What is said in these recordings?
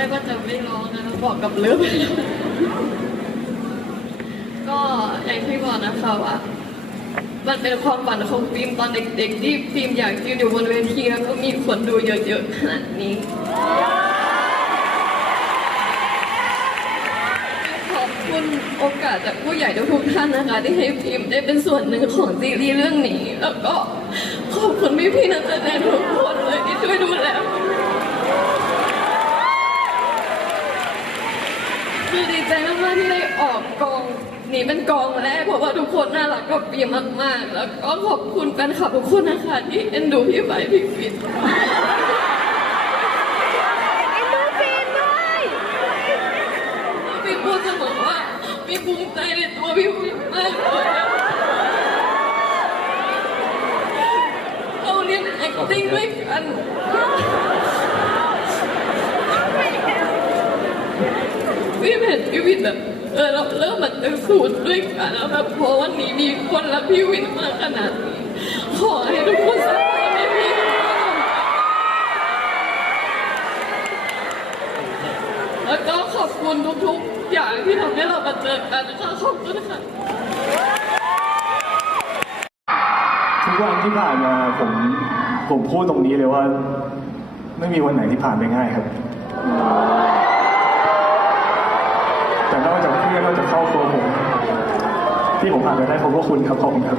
รกว่าจะไม่ร้องนะบอกกับเลิฟก็อย่างที่บอกนะคะว่ามันเป็นความฝันของฟิล์มตอนเด็กๆที่ฟิล์มอยากยืนอยู่บนเวทีแล้วก็มีคนดูเยอะๆขนาดนี้ขอบคุณโอกาสจากผู้ใหญ่ทุกท่านนะคะ ที่ให้พิมพ์ได้เป็นส่วนหนึ่งของซีรีส์เรื่องนี้ แล้วก็ขอบคุณพี่พี่ๆนักแสดงทุกคนเลยที่ช่วยดูแล คือดีใจมากๆที่ได้ออกกองนี้เป็นกองแรกเพราะว่าทุกคนน่ารักกับพิมมากๆ แล้วก็ขอบคุณแฟนคลับทุกคนนะคะที่เอ็นดูพี่ไปพี่ฟินเอ็นดูฟิล์มด้วยพี่พูดเสมอว่าพี่ภูมิใจในตัวพี่ฟินมากเลยเราเรียน acting ด้วยกัน พี่เห็นพี่วินแบบเออเราเริ่มมาเจอสูตรด้วยกันแล้วแบบพอวันนี้มีคนรักพี่วินมากขนาดนี้ขอให้ทุกคนสบายให้พี่ แล้วก็ขอบคุณทุกๆ อย่างที่ทำให้เรามาเจอกันนะคะขอบคุณค่ะ ทุกวันที่ผ่านมาผมผมพูดตรงนี้เลยว่า ไม่มีวันไหนที่ผ่านไปง่ายครับ แต่นอกจากเพื่อนนอกจากครอบครัวผมที่ผมผ่านไปได้ผมก็คุณครับขอบคุณครับ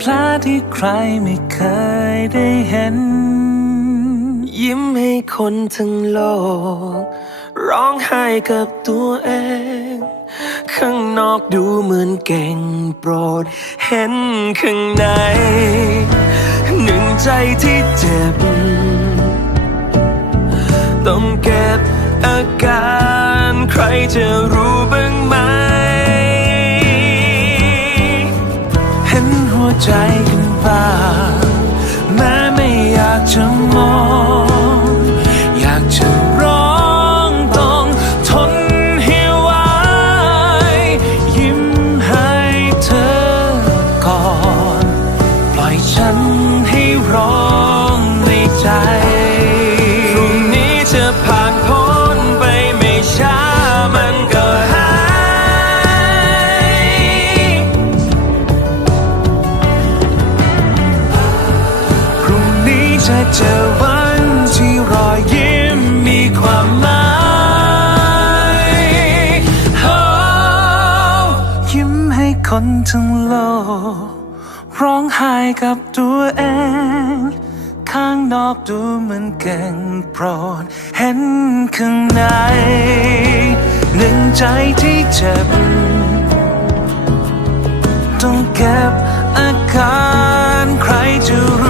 พลาที่ใครไม่เคยได้เห็น ยิ้มให้คนทั้งโลก ร้องไห้กับตัวเอง ข้างนอกดูเหมือนเก่งโปรด เห็นข้างใน หนึ่งใจที่เจ็บ ต้องเก็บอาการ ใครจะรู้บ้างไหม ใจกันบ้างแม้ไม่อยากจะมอง คนทั้งโลก ร้องไห้กับตัวเอง ข้างนอกดูเหมือนเก่งโปรดเห็นข้างใน หนึ่งใจที่เจ็บ ต้องเก็บอาการใครจะรู้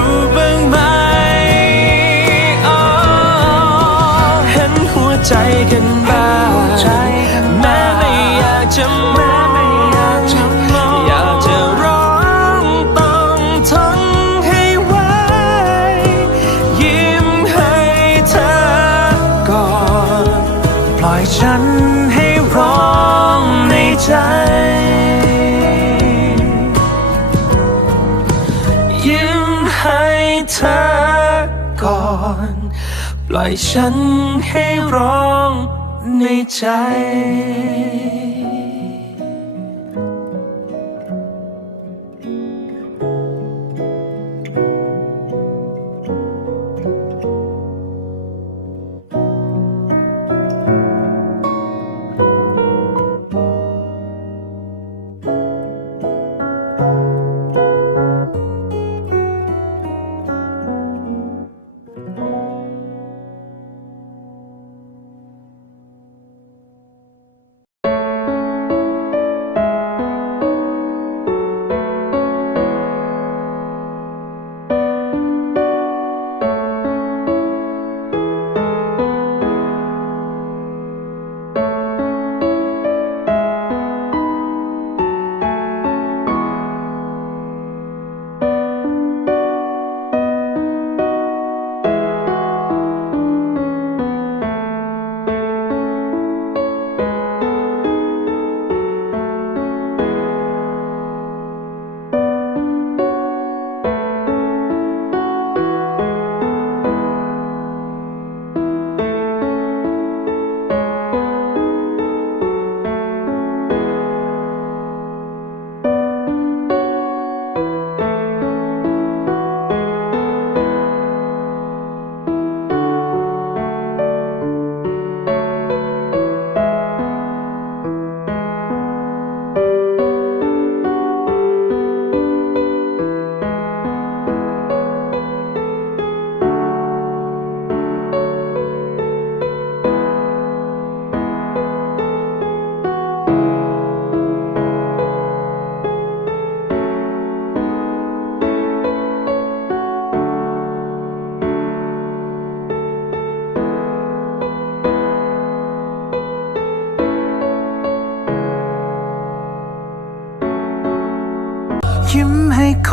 ปล่อยฉันให้ร้องในใจ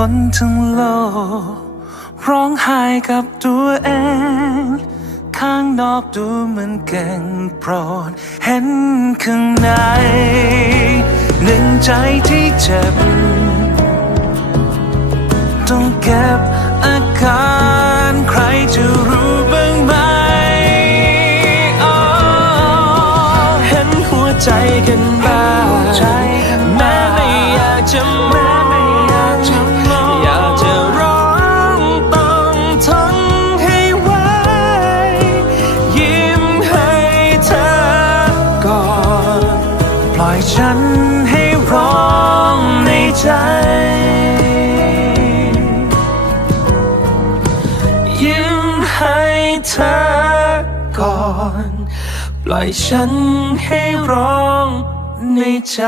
คนทั้งโลก ร้องไห้กับตัวเอง ข้างนอกดูเหมือนเก่งโปรดเห็นข้างใน หนึ่งใจที่เจ็บ ต้องเก็บอาการใครจะรู้บ้างไหมอ๋อเห็นหัวใจกันบ้าง อยฉันให้ร้องในใจ ยิ้มให้เธอก่อน ปล่อยฉันให้ร้องในใจ